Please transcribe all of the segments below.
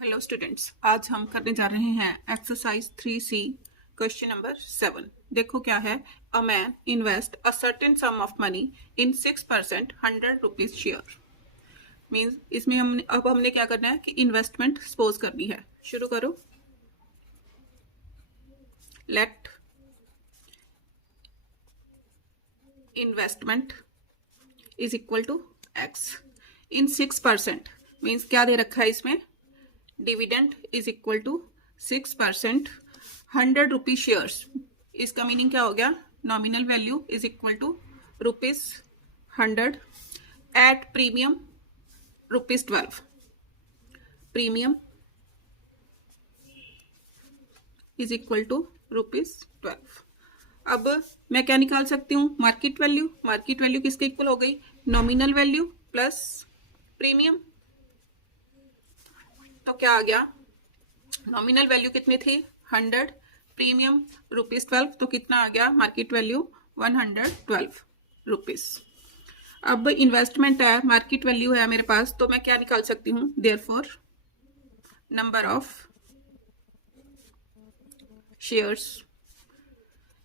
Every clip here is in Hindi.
हेलो स्टूडेंट्स, आज हम करने जा रहे हैं एक्सरसाइज 3C क्वेश्चन नंबर 7। देखो क्या है। A man invest a certain some of money in 6% 100 rupees share. Means इसमें हमने क्या करना है कि इन्वेस्टमेंट सपोज करनी है। शुरू करो। Let investment is equal to x in 6%। Means क्या दे रखा है इसमें, dividend is equal to 6%, 100 rupees shares. इसका मीनिंग क्या हो गया, nominal value is equal to ₹100 at premium ₹12। Premium is equal to ₹12। अब मैं क्या निकाल सकती हूँ, मार्केट वैल्यू। मार्केट वैल्यू किसके इक्वल हो गई, नॉमिनल वैल्यू प्लस प्रीमियम। तो क्या आ गया, नॉमिनल वैल्यू कितनी थी 100, प्रीमियम ₹12, तो कितना आ गया मार्केट वैल्यू 112 रुपीज। अब इन्वेस्टमेंट है, मार्केट वैल्यू है मेरे पास, तो मैं क्या निकाल सकती हूँ, देयरफॉर नंबर ऑफ शेयर्स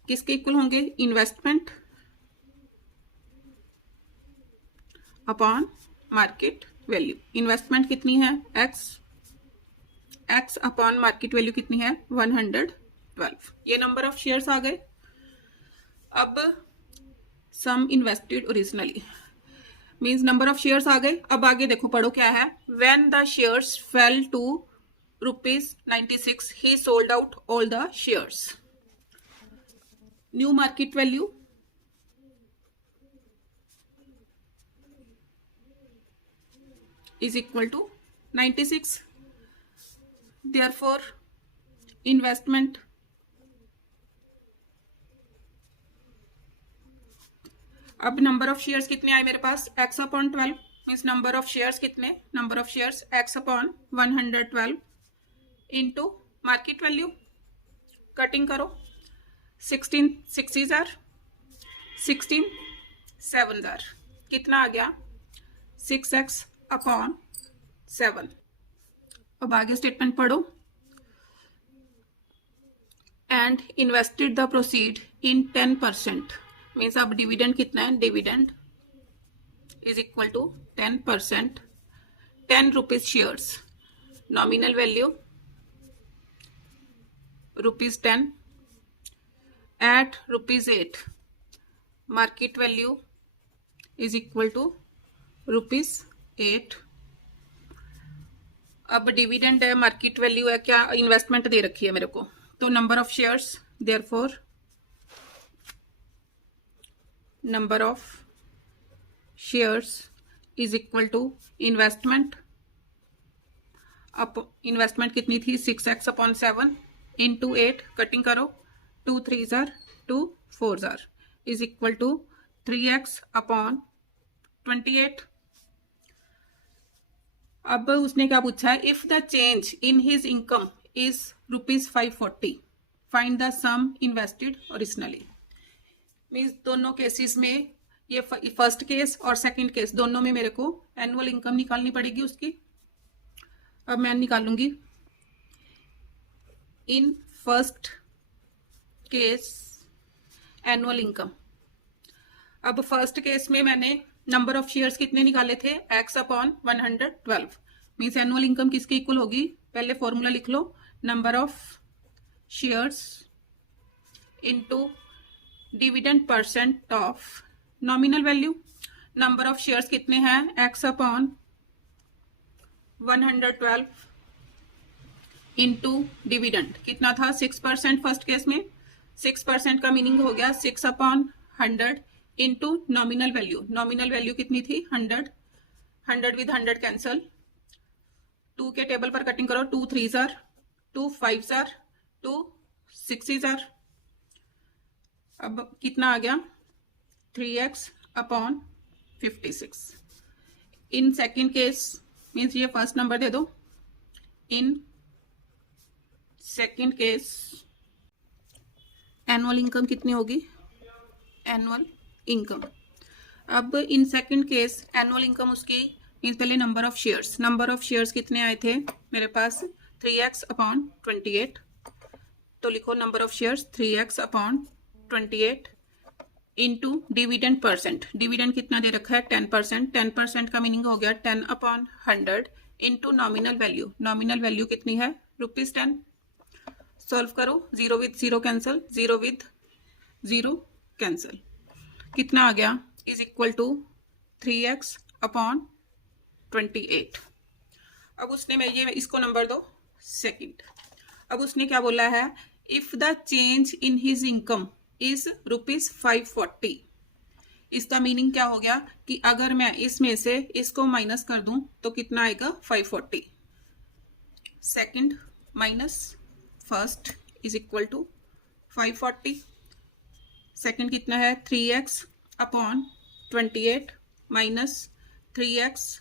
किसके इक्वल होंगे, investment upon market value. Investment कितनी है एक्स अपॉन मार्केट वैल्यू कितनी है 112। ये नंबर ऑफ शेयर्स आ गए। अब sum invested originally means number of shares आ गए। अब आगे देखो, पढ़ो क्या है। When the shares fell to ₹96 ही sold out all the shares. New market value is equal to 96, therefore investment अब नंबर ऑफ शेयर्स कितने आए मेरे पास, x upon 12 means number of shares कितने, number of shares x upon 112 into market value. Cutting करो, 16 6s are 16 7s are कितना आ गया 6x अपॉन 7। अब आगे स्टेटमेंट पढ़ो। And invested the proceed in 10%। Means अब डिविडेंड कितना है, dividend is equal to 10%, 10 rupees shares. Nominal value ₹10 at ₹8। Market value is equal to ₹8। अब डिविडेंड है, मार्केट वैल्यू है, क्या इन्वेस्टमेंट दे रखी है मेरे को, तो number of shares, therefore number of shares is equal to investment. अब इन्वेस्टमेंट कितनी थी 6x अपॉन 7 इंटू 8। कटिंग करो, 2 3s are 2 4s are is equal to 3x upon 28। अब उसने क्या पूछा है, if the change in his income is ₹540 find the sum invested originally. Means दोनों केसेस में, ये फर्स्ट केस और सेकंड केस दोनों में मेरे को एनुअल इनकम निकालनी पड़ेगी उसकी। अब मैं निकालूंगी in first case annual income. अब फर्स्ट केस में मैंने नंबर ऑफ शेयर्स कितने निकाले थे, x upon 112। Means annual income किसके इक्वल होगी, पहले फॉर्मूला लिख लो, number of shares into dividend percent of nominal value. Number of shares कितने हैं, x अपॉन 112 इंटू डिविडेंड कितना था 6% फर्स्ट केस में। 6% का मीनिंग हो गया 6 upon 100 into nominal value. Nominal value कितनी थी 100, 100 विद 100 कैंसल। 2 के टेबल पर कटिंग करो, 2 3s are 2 5s are 2 6s are। अब कितना आ गया 3x upon 56। In second case means ये फर्स्ट नंबर दे दो, in second case annual income कितनी होगी, एनुअल इनकम। अब in second case annual income उसकी मीन्स पहले number of shares, number of shares कितने आए थे मेरे पास 3x अपॉन 28, तो लिखो number of shares 3x upon 28 into dividend percent, dividend कितना दे रखा है 10%, 10% का मीनिंग हो गया 10 upon 100 into nominal value, nominal value कितनी है ₹10। सॉल्व करो, 0 विद 0 कैंसिल, 0 विद 0 कैंसिल, कितना आ गया is equal to 3x upon 28। अब उसने मैं ये इसको नंबर दो सेकंड। अब उसने क्या बोला है, if the change in his income is ₹540, इसका मीनिंग क्या हो गया कि अगर मैं इसमें से इसको माइनस कर दूं तो कितना आएगा 540, second minus first is equal to 540, second कितना है 3x upon 28 minus 3x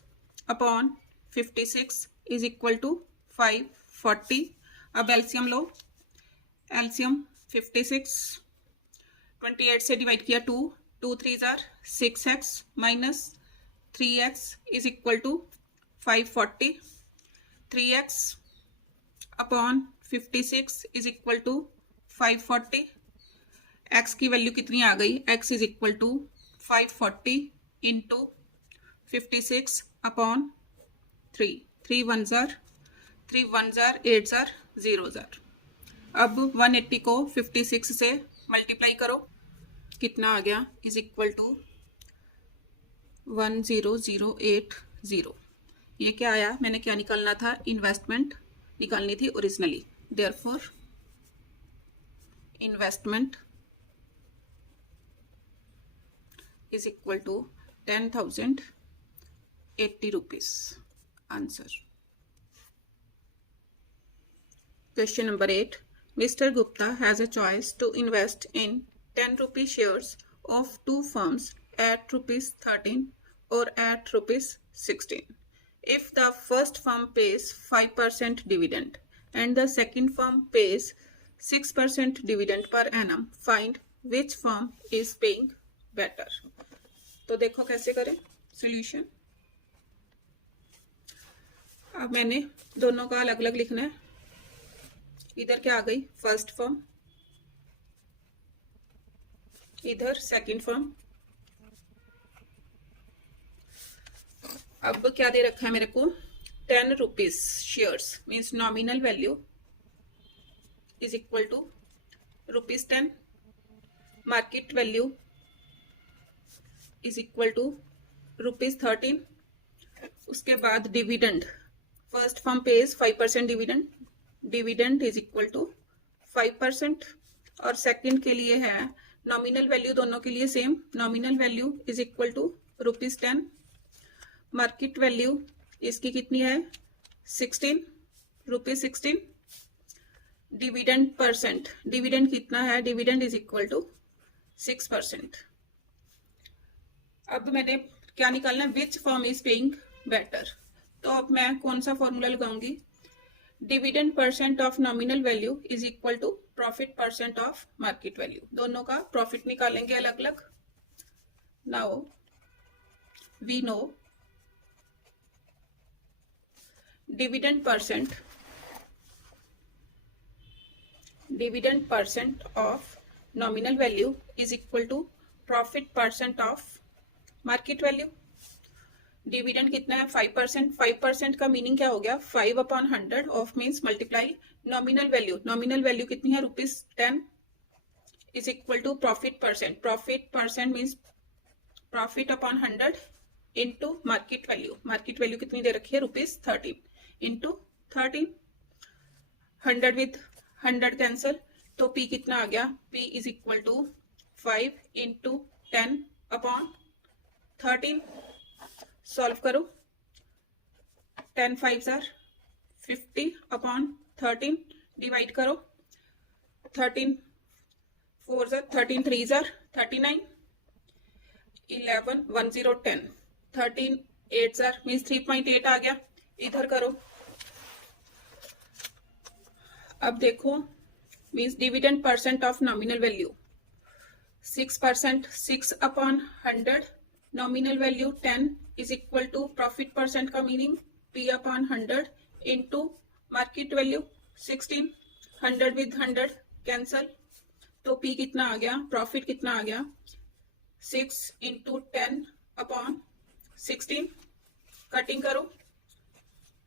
upon 56 is equal to 540। अब एलसीएम लो, एलसीएम 56, 28 से डिवाइड किया 2, 2 3 जार 6x minus 3x is equal to 540, 3x upon 56 is equal to 540, x की वैल्यू कितनी आ गई, x is equal to 540 into 56 upon 3, 3 1 जार 8 जार 0 जार। अब 180 को 56 से मल्टीप्लाई करो, कितना आ गया इज इक्वल टू 10080। ये क्या आया, मैंने क्या निकालना था, इन्वेस्टमेंट निकालनी थी originally, therefore investment is equal to 10,080 rupees. Answer question number 8, Mr. Gupta has a choice to invest in 10 rupee shares of two firms at ₹13 or at ₹16. If the first firm pays 5% dividend and the second firm pays 6% dividend per annum, find which firm is paying better. तो देखो कैसे करें सॉल्यूशन। अब मैंने दोनों का अलग अलग लिखना है, इधर क्या आ गई फर्स्ट फर्म, इधर सेकंड फर्म। अब क्या दे रखा है मेरे को 10 rupees shares, means nominal value is equal to ₹10, market value is equal to ₹13। उसके बाद dividend, first firm pays 5% dividend, dividend is equal to 5%, और सेकंड के लिए है नॉमिनल वैल्यू, दोनों के लिए same, nominal value is equal to ₹10, market value इसकी कितनी है 16, ₹16, डिविडेंड परसेंट, डिविडेंड कितना है, डिविडेंड इज इक्वल टू 6%। अब मैंने क्या निकालना है, which firm is paying better, तो अब मैं कौन सा फॉर्मूला लगाऊंगी, dividend percent of nominal value is equal to profit percent of market value, दोनों का प्रॉफिट निकालेंगे अलग अलग। Now we know dividend percent of nominal value is equal to profit percent of market value. Dividend कितना है 5%, 5% का मीनिंग क्या हो गया 5 upon 100 of means multiply nominal value, nominal value कितनी है ₹10 is equal to profit percent means profit upon 100 into market value, market value कितनी दे रखी है ₹13 इंटू 13, 100 विद 100 कैंसल, तो P कितना आ गया, P is equal to 5 into 10 upon 13। Solve करो, 10 5 जार 50 अपॉन 13, डिवाइड करो 13 4 जार 13 3 जार 39, 11 1 0 10, 13 8 जार मीन्स 3.8 आ गया, इधर करो। अब देखो means dividend percent of nominal value 6%, 6 upon 100, nominal value 10 is equal to profit percent का meaning P upon 100 into market value 16, 100 with 100 cancel, तो P कितना आ गया, प्रॉफिट कितना आ गया 6 इंटू 10 अपॉन 16, कटिंग करो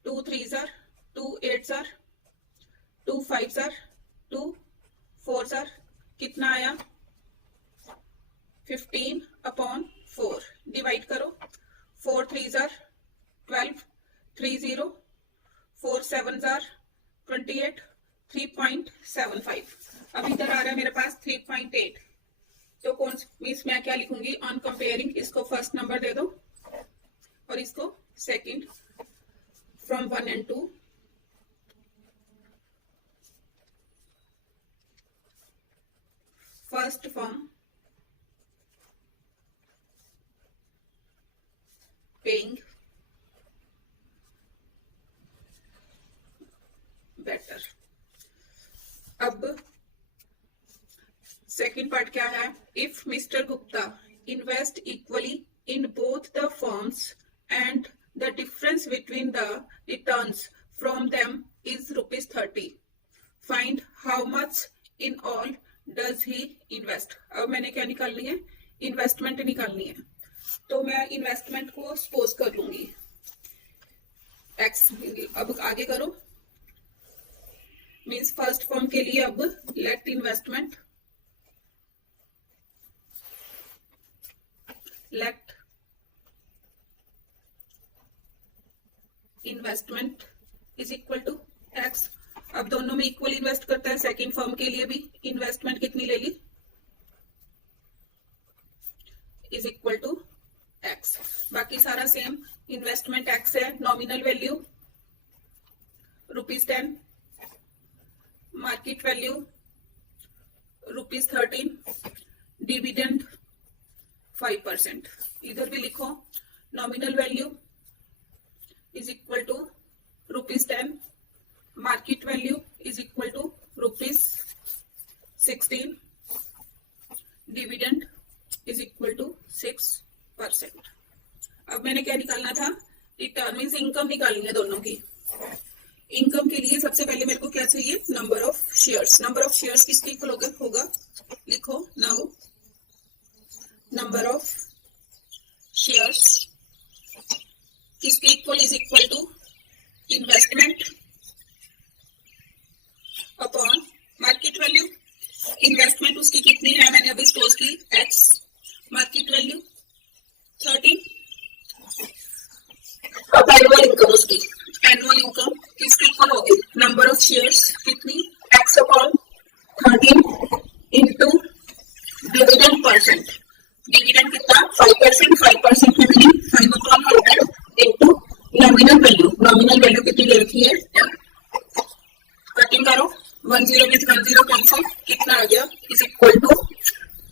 2 3s are 2 8s are 2 5s are 2 4s are, कितना आया 15 अपॉन 4, डिवाइड करो 4 3s are 12, 3 0, 4 7s are 28, 3.75। अब इधर आ रहा है मेरे पास 3.8, तो कौन मीन्स मैं क्या लिखूंगी ऑन कंपेयरिंग, इसको फर्स्ट नंबर दे दो और इसको second, from 1 and 2। First form paying better. अब सेकंड पार्ट क्या है, if mister Gupta invest equally in both the firms and the difference between the returns from them is ₹30, find how much in all does he invest। अब मैंने क्या निकालनी है, इन्वेस्टमेंट निकालनी है, तो मैं इन्वेस्टमेंट को सपोज कर लूंगी x। अब आगे करो, मीन्स फर्स्ट फॉर्म के लिए अब let investment, let investment is equal to x। अब दोनों में इक्वल इन्वेस्ट करता है, सेकंड फर्म के लिए भी इन्वेस्टमेंट कितनी ले ली, इज इक्वल टू x। बाकी सारा सेम, इन्वेस्टमेंट x है, nominal value ₹10, market value ₹13, dividend 5%। इधर भी लिखो nominal value is equal to ₹10, market value is equal to ₹16, dividend is equal to 6%। अब मैंने क्या निकालना था, रिटर्न मीन्स इनकम निकालनी है दोनों की। इनकम के लिए सबसे पहले मेरे को क्या चाहिए, number of shares. Number of shares किसके इक्वल होगा, लिखो नाउ नंबर ऑफ शेयर्स किसके equal, is equal to investment upon market value. Investment उसकी कितनी है, मैंने अभी स्टोर की x, मार्केट वैल्यू 13। अब एनुअल इनकम उसकी, एनुअल इनकम किसके इक्वल होगी, नंबर ऑफ शेयर्स कितनी x upon 13 into dividend percent. Dividend कितना 5%, 5% की meaning 5 upon 100 into nominal value. Nominal value कितनी दे रखी है, कटिंग करो 10 विद 10 कैंसिल, कितना आ गया, इज इक्वल टू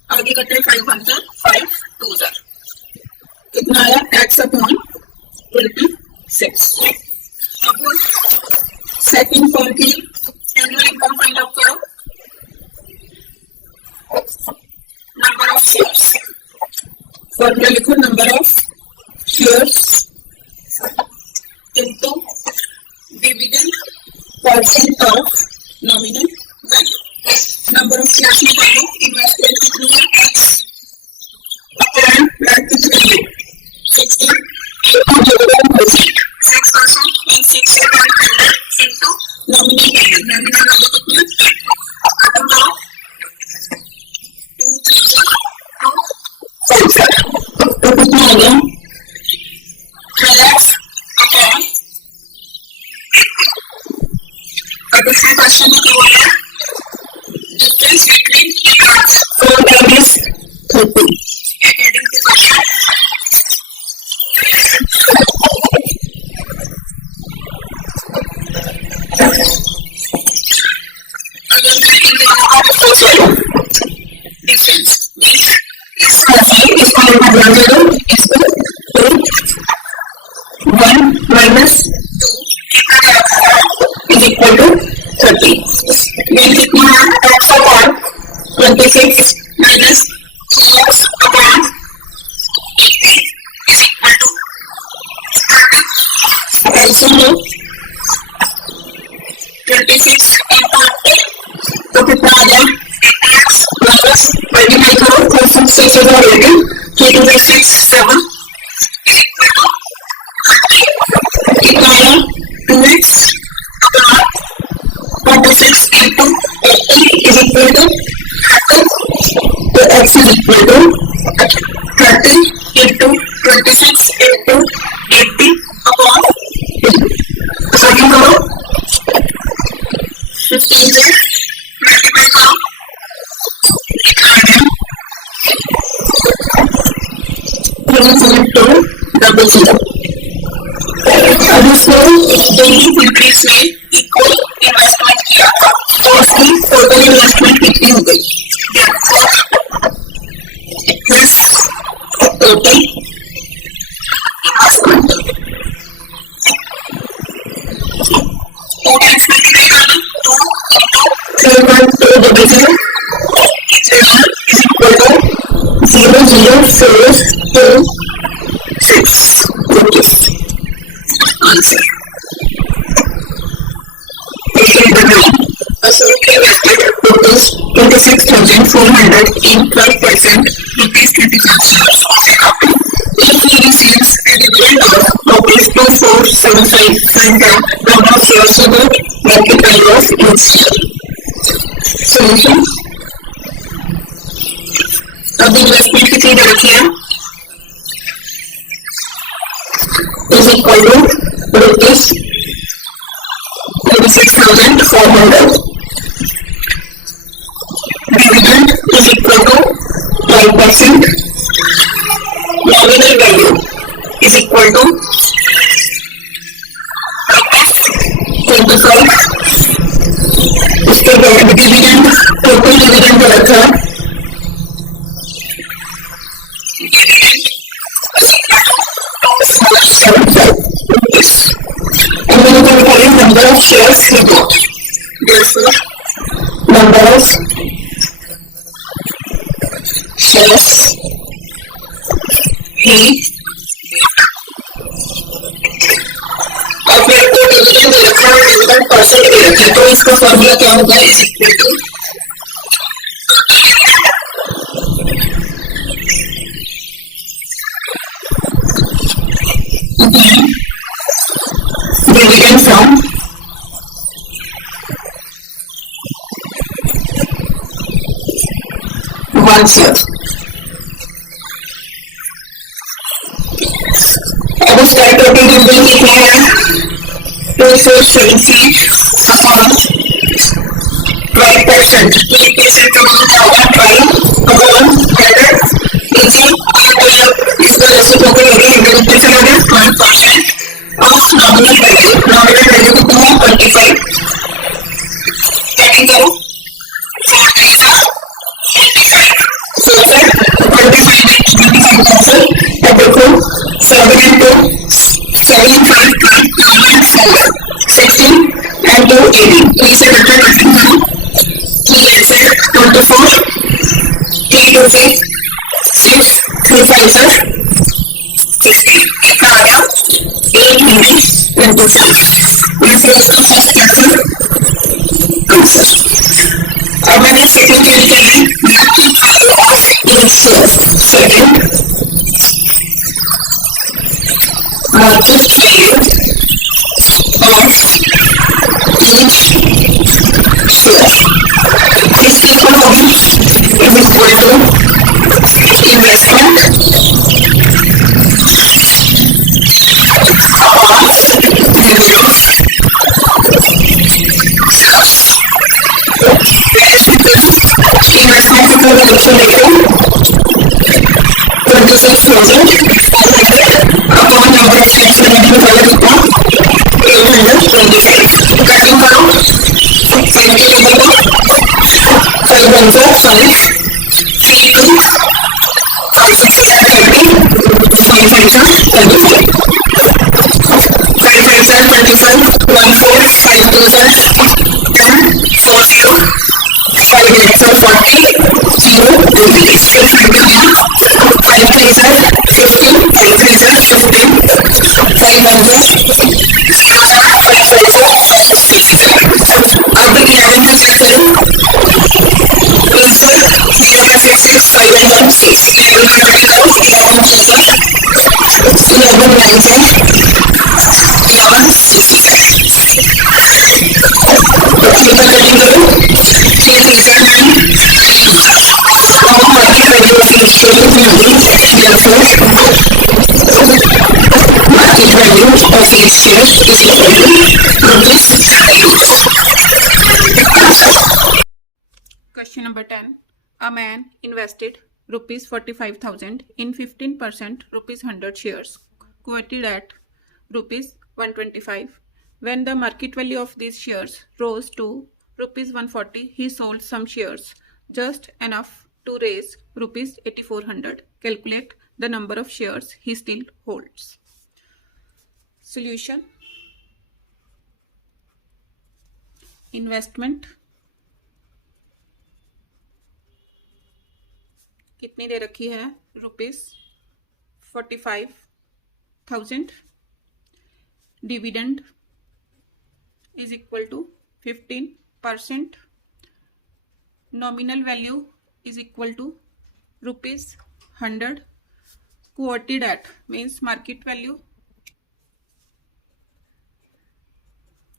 आगे कटे 500, 5 2s, कितना आया x अपॉन 26। अब सेकंड फॉर्म की एनुअल इनकम फाइंड आउट करो, नंबर ऑफ शेयर्स, फॉर्मूला लिखो number of shares into dividend percent of nominal value। number of shares निकालो, इन्वेस्टमेंट कितनी है x upon market value 16 into dividend percent 6% and 6 upon 100 into nominal value। nominal value कितनी है, खत्म करो 2 3 2 5, तो कितना आ गया 12x अपॉन। अब इसमें क्वेश्चन में क्या बोला, difference between returns from them is 30 according to question. अगर मैं इन दोनों का डिफरेंस ले लूं, डिफरेंस मींस इसको मैं ध्यान दे दूं, इसको 1 minus 2 कितना दे रखा है, इज इक्वल टू 30। ये कितना है, x upon 26 minus 2x upon 18 is equal to 26 into 8 तो कितना आ गया 8x मल्टीप्लाई करो 4 6 हो जाएगा 3 to 6 7 कितना आया 2x 26 into 80 is equal to 30 तो x is equal to 30 into 26 into 80 upon 2 second करो 15 से मल्टीप्लाई करो कितना आ गया 3.200 अब इसको डेली इंक्रीज में इक्वल इन्वेस्टमेंट किया था तो उसकी टोटल इन्वेस्टमेंट कितनी हो गई प्लस टोटल इन्वेस्टमेंट तो टैक्स मल्टीप्लाई करना 2 into 3.200 is equal to 00426 rupees answer. Absolutely vested rupees 26,400 in 12% rupees 35 shares of a company. If he receives a dividend of rupees 2475 from the number of shares to the market value of each share. Solution. अब इन्वेस्टमेंट कितनी रखी है is equal to rupees 36,400. Dividend is equal to 12%. Nominal value is equal to 25. उसके बाद डिविडेंड टोटल डिविडेंड रखा and then you can calculate number of shares he bought. Therefore, number of shares he और फिर तो डिविडेंड रखा है डिविडेंड परसेंट भी रखा है तो इसका फॉर्मूला क्या होगा is equal to dividend from 1 share. अब उसका टोटल डिविडेंड कितना है 2473 अपॉन 12%. 12% का मतलब क्या होगा 12 अपॉन 100 इसी इसका रेसिप्रोकल हो गया 100 रुपये से हो गया 12% of nominal value. Nominal value कितना है 25. कैटिंग करो 4 3 45. So sir 25 cancel. अब देखो 7 into 7 and 5 12 and 4 16 and 2 18. 3 से बच्चा कैटिंग करो 3 8 से 24 3 2 6 6 3 5 sir 50. कितना आ गया 8 minutes 27. This is the first question answer. अब मैंने सेकंड क्या लिखा है market value of each share. Second market value of each share. इसकी formula is equal to investment number of shares. Investment का कैलकुलेशन देखो 26,400 अपॉन नंबर ऑफ शेयर्स का मैंने बताया कितना 825. कटिंग करो 5 के टेबल को 5 1 5 3 2 5 6 30 5 5 35 5 5 35 1 4 5 2 10 4 0 5 8 40 0 rupees. फिर फैक्टर किया 5 3 15 5 3 15 5 1 0 5 4 5 6 Question number 10. A man invested rupees 45,000 in 15% rupees 100 shares quoted at rupees 125. When the market value of these shares rose to rupees 140, he sold some shares just enough to raise rupees 8,400. Calculate the number of shares he still holds. Solution. Investment कितनी दे रखी है? ₹45,000. Dividend is equal to 15%. Nominal value is equal to ₹100. Quoted at means market value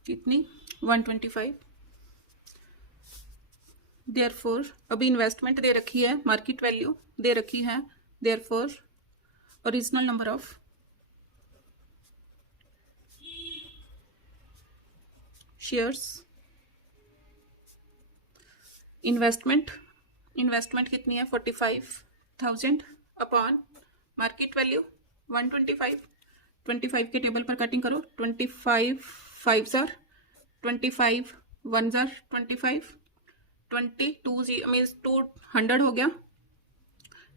कितनी? 125. देयरफॉर अभी इन्वेस्टमेंट दे रखी है, मार्केट वैल्यू दे रखी है. Therefore original number of shares. Investment कितनी है? 45,000 अपॉन मार्केट वैल्यू 125. 25 के टेबल पर कटिंग करो. 25 5s are 25 1s are 25. 22 means 200 हो गया.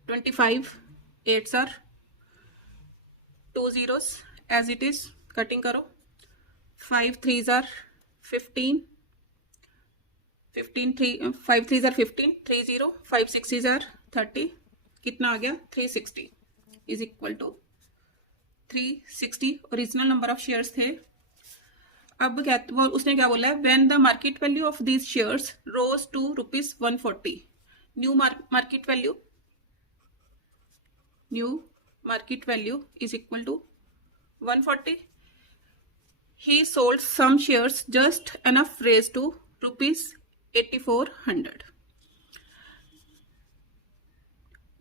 25 8s are 2 zeros as it is. Cutting करो. 5 3s are 15. 5 3s are 15. 3 0. 5 6s are 30. कितना आ गया? 360 is equal to 360 original number of shares थे. अब क्या वो उसने क्या बोला है? When the market value of these shares rose to ₹140. New market value is equal to 140. He sold some shares just enough raise to ₹8,400.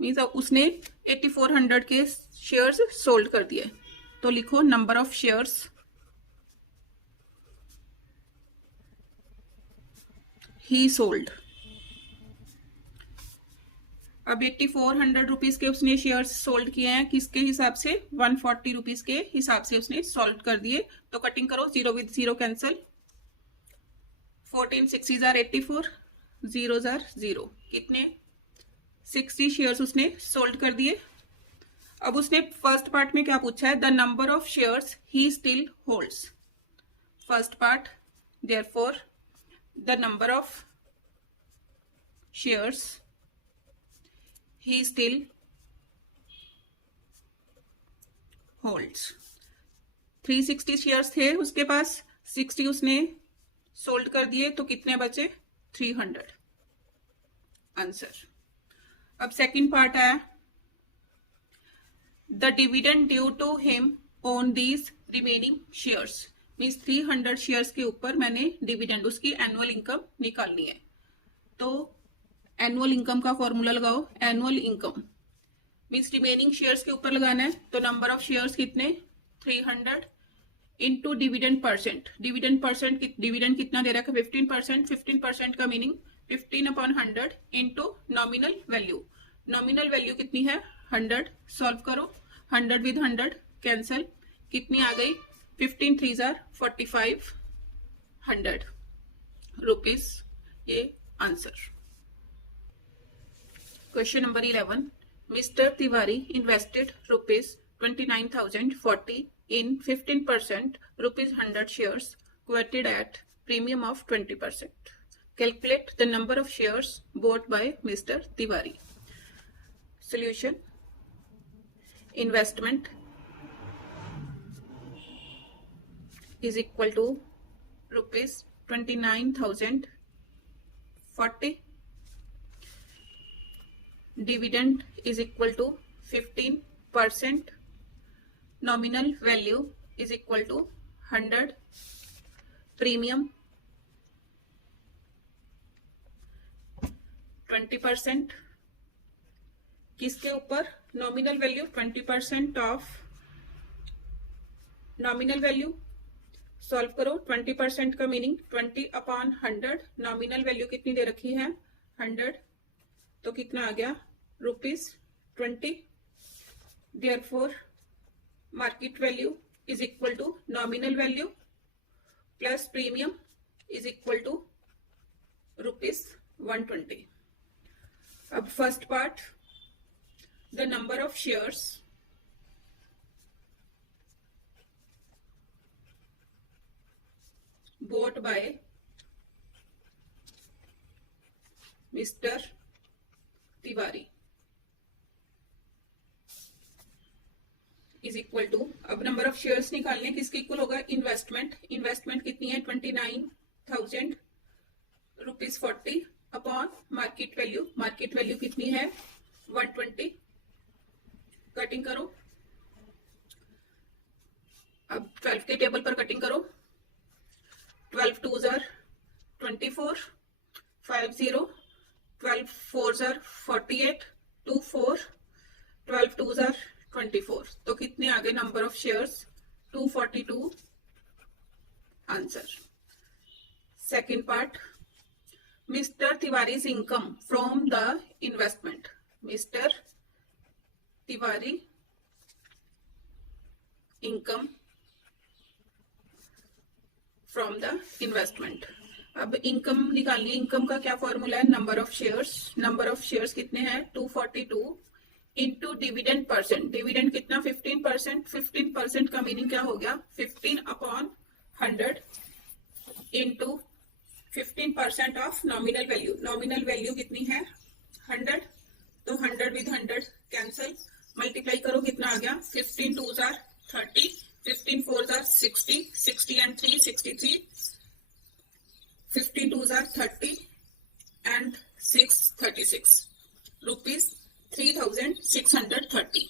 Means उसने 8,400 के शेयर्स सोल्ड कर दिए. तो लिखो number of shares he sold. अब 8,400 रुपीज के उसने शेयर्स सोल्ड किए हैं. किसके हिसाब से? 140 रुपीज के हिसाब से उसने सोल्ड कर दिए. तो कटिंग करो. 0 with 0 cancel. 14 6s are 84. 0s are 0. कितने? 60 शेयर्स उसने सोल्ड कर दिए. अब उसने फर्स्ट पार्ट में क्या पूछा है? The number of shares he still holds. First part therefore the number of shares he still holds. 360 shares थे उसके पास. 60 उसने सोल्ड कर दिए. तो कितने बचे? 300. आंसर. अब सेकंड पार्ट है. The dividend due to him on these remaining shares. Means 300 shares के ऊपर मैंने डिविडेंड उसकी एनुअल इनकम निकालनी है. तो एनुअल इनकम का फॉर्मूला लगाओ. Annual income means remaining shares के ऊपर लगाना है. तो नंबर ऑफ शेयर्स कितने? 300 इंटू डिविडेंड परसेंट. डिविडेंड कितना दे रखा है? 15%. 15% का meaning 15 upon 100 into nominal value. Nominal value कितनी है? 100. सॉल्व करो. 100 with 100 कैंसल. कितनी आ गई? 15 3s are 4,500 रुपीज. ये answer. Question number 11. Mister Tiwari invested ₹29,040 in 15% ₹100 shares quoted at premium of 20%. Calculate the number of shares bought by Mr. Tiwari. Solution. Investment is equal to ₹29,040. Dividend is equal to 15%. Nominal value is equal to 100. Premium 20%. किसके ऊपर? Nominal value 20% of nominal value solve करो। 20% का मीनिंग 20/100, नॉमिनल वैल्यू कितनी दे रखी है 100, तो कितना आ गया ₹20। Therefore market value is equal to nominal value plus premium is equal to ₹120। अब first part, the number of shares bought by Mr. Tiwari is equal to, अब नंबर ऑफ शेयर्स निकालने किसके इक्वल होगा, इन्वेस्टमेंट। इन्वेस्टमेंट कितनी है 29,000 ₹40 upon market value. Market value कितनी है 120। कटिंग करो, अब 12 के टेबल पर कटिंग करो। 12 2s are 24, 5 0, 12 4s are 48, 2 4, 12 2s are 24। तो कितने आगे number of shares 242 answer. Second part, mister Tiwari's income from the investment. Mister Tiwari income from the investment. अब इनकम निकालनी है, इनकम का क्या फॉर्मूला है, number of shares. Number of shares कितने हैं 242 इंटू डिविडेंड परसेंट। डिविडेंड कितना 15%। 15% का मीनिंग क्या हो गया 15/100 into 15% of nominal value. Nominal value कितनी है 100, तो 100 विद 100 कैंसल, मल्टीप्लाई करो कितना आ गया 15 2s are 30, 15 4s are 60, 60 and 3 63, 15 2s are 30 and 6 36, rupees 3,630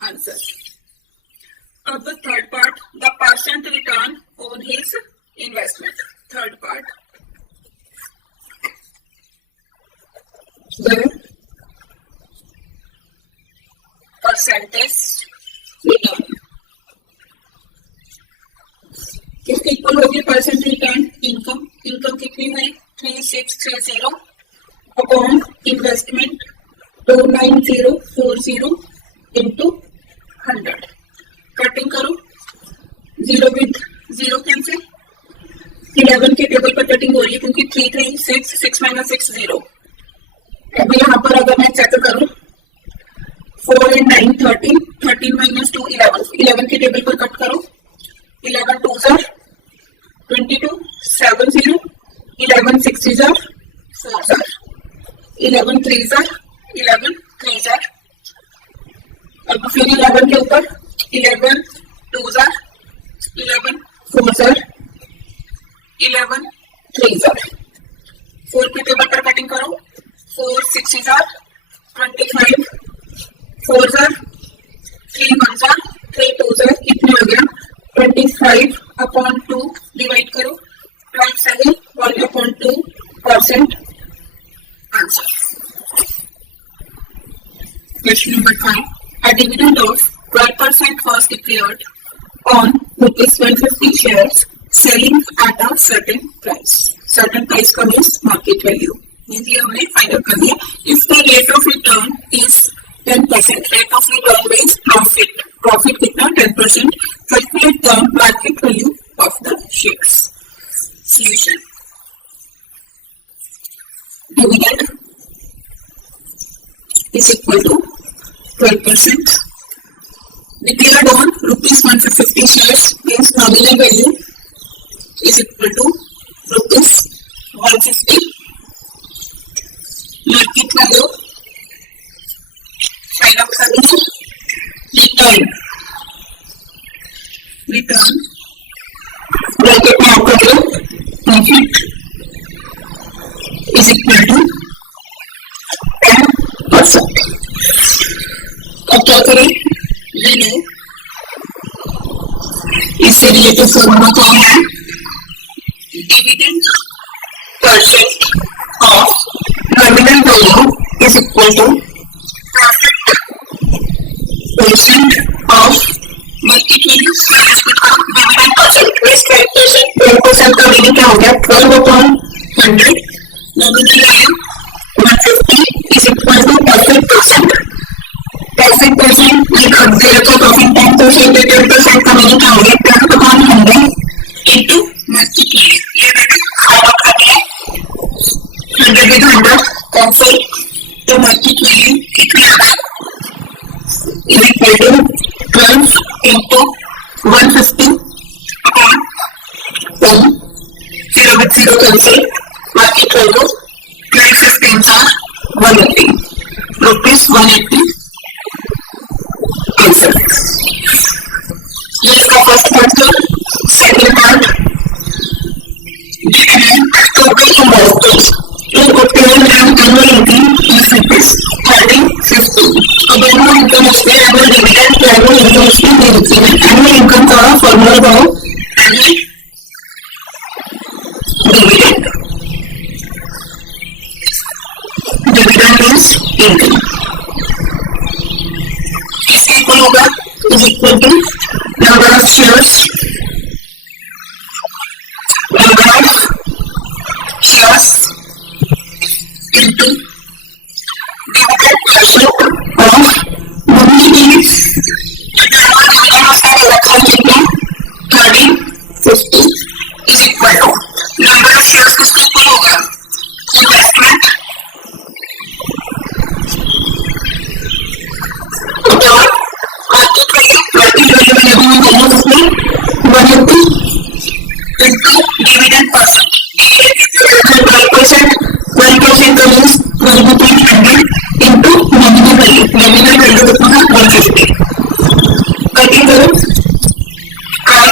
answer. अब third part, the percent return on his investment. Third part, the percentage return किसके इक्वल होगी, परसेंट रिटर्न इनकम। इनकम कितनी है 3630 अपॉन इन्वेस्टमेंट 29040 इंटू 100। कटिंग करो, 0 विद 0 कैंसिल, 11 के टेबल पर कटिंग हो रही है क्योंकि 3 3 6 6 - 6 0। अभी यहाँ पर अगर मैं चेक करूं 4 and 9 13, 13 - 2 11, 11 के टेबल पर कट करो। 11 2s are 22, 7 0, 11 6s are 4s are, 11 3s are 11 3s are। अब फिर 11 के ऊपर 11 2s are 11 4s are, 11 3s are। 4 के टेबल पर कटिंग करो, 4 6s are 25, 4s are 3 1s are 3 2s are, कितने हो गया 25/2 डिवाइड करो, 12 7 1/2% answer. Question number 5, a dividend of 12% was declared on ₹150 shares selling at a certain price. Certain price का means market value। ये हमने फाइंड आउट कर दिया। If the rate of return is 10%, rate of return means profit। Profit कितना 10%। Calculate the market value of the shares. Solution: dividend is equal to 12% declared on ₹150 shares means nominal value is equal to ₹150. Market value find out करना है। रिटर्न ब्रैकेट में आपका जो प्रॉफिट इज इक्वल टू 10%। अब क्या करें, ये लो, इससे रिलेटेड फॉर्मूला क्या है, dividend percent of nominal value is equal two percent of market value dividend percent। 12 upon 100. Nominal value 150 is equal to perfect percent. Perfect percent like अब दे रखा perfect 10% 10% का meaning क्या हो गया 10 upon 100 into multiply. ये बेटा अब आप करते हैं 100 with 100 perfect तो multiply कितना आता is equal to 12 into 150 upon 1. 0 with 0 cancel. Multiply to 12 15 are 180. Rupees 180. Answer. Yes, the first part. Second part. Total investors in obtaining an annual income is rupees 3050. Annual income is the annual dividend. Annual income is the annual income का formula बताओ. Annual dividend. Dividend is income. इसका क्या होगा? Is equal to number of shares. Number of shares into dividend ratio of monthly. Dividend of सारे रखा कितना? 3050 is equal to number of shares किसका क्या होगा? Investment. Dividend percent. Dividend 1% का means 100 into nominal value. Nominal value कितना है 150. कटिंग करो 15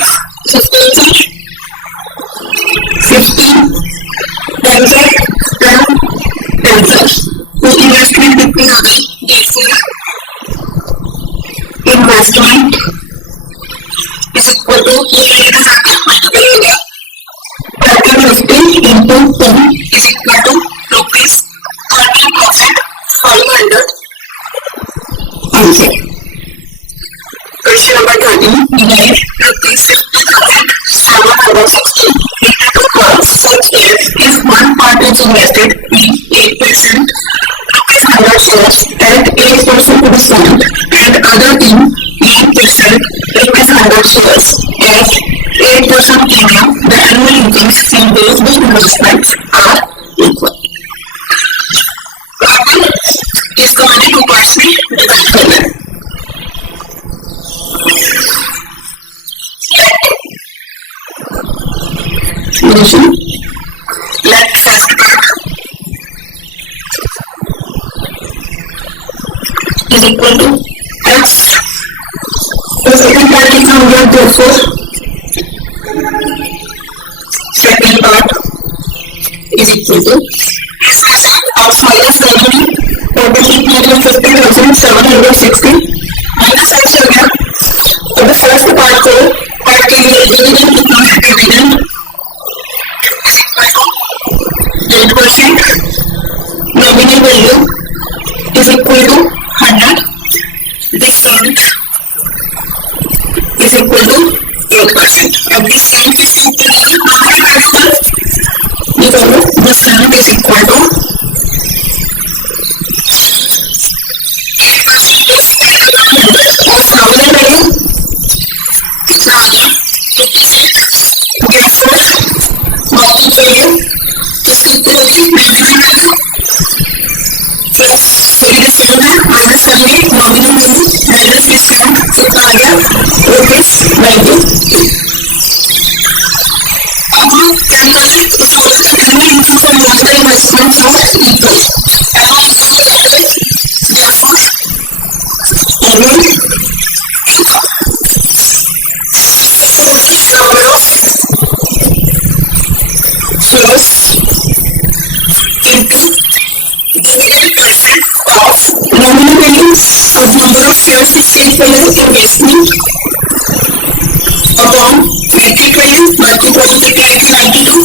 तो इन्वेस्टमेंट कितनी आ गई? Investment is equal to multiple हो गया 3050 into 10 is equal to rupees 30,500. Answer. Question number 13. Divide rupees 50,760 into 2 parts such as if one part is invested in 8% rupees 100 shares at 8% discount and other in 8% rupees 100 shares at 8% premium, the annual incomes from those investments are equal. इसको मैंने 2 parts में डिवाइड करना है. Solution. Let first part is equal to x. The second part is from here therefore. Second part is equal to x minus revenue total 50,760 minus x हो गया. तो the first part को part के लिए dividend कितना है? Dividend 8%. Nominal value is equal to 100. Discount is equal to 8%. अब discount किसके ऊपर है? Discount is equal to 8% of nominal value कितना आ गया? 56. Therefore, market value किसके ऊपर होगी? Nominal value plus discount है माइनस करेंगे nominal value माइनस discount कितना आ गया? रुपीस 90. अब annually इसको annual income from long-term investments are equal. Annual income को याद करें. Therefore, annual income number of shares into dividend percent of nominal value of number of shares is equal to investment upon market value multiply कितना है 92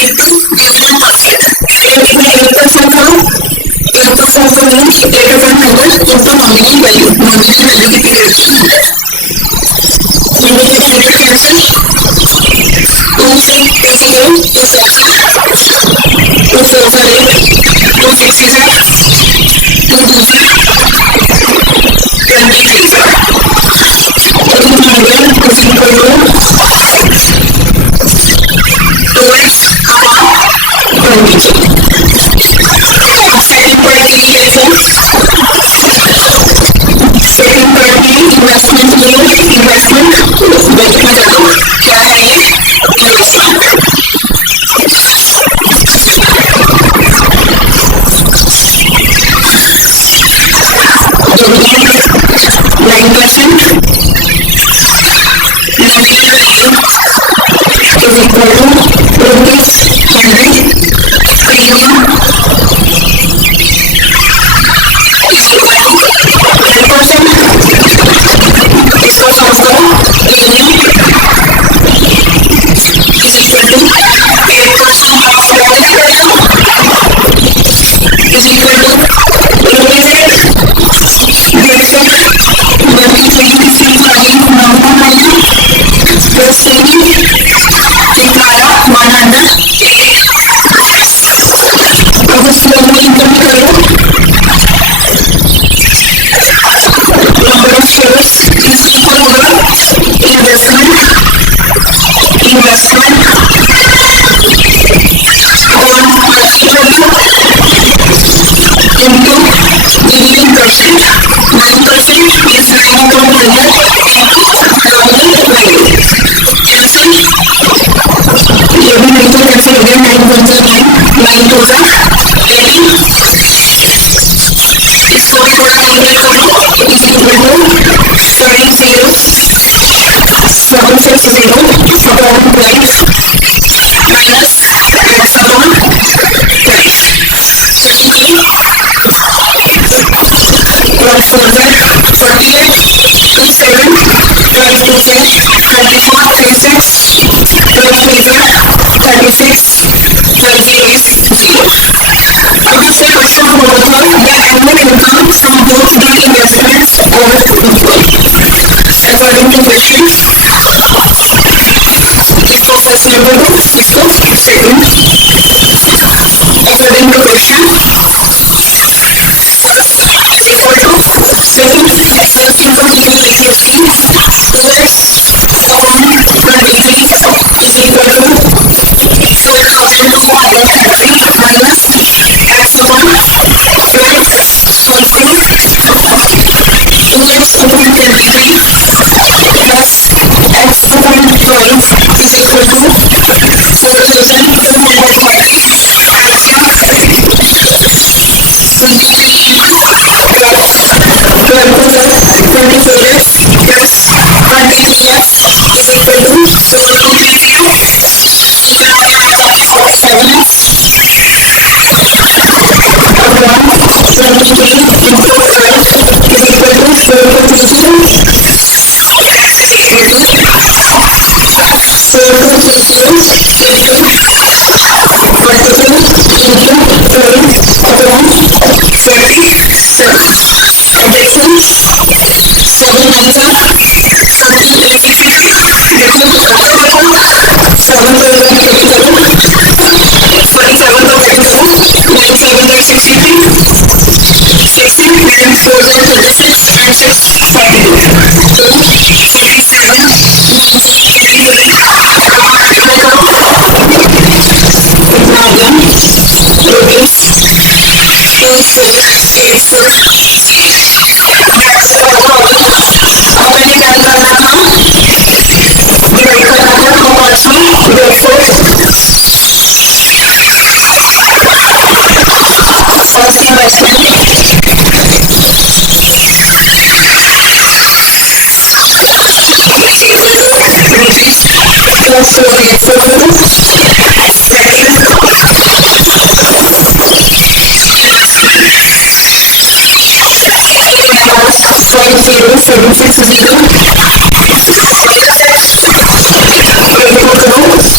into dividend percent. Dividend 8% था. 8% का means 8,100 into nominal value. Nominal value कितनी रहती है 100. Dividend cancel. 2 से 0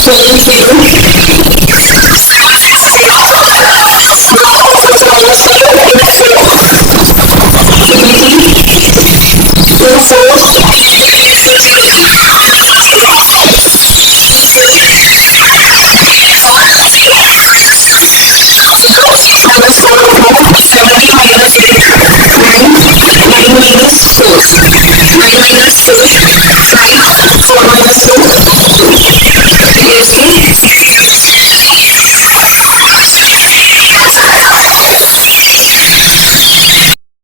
0 0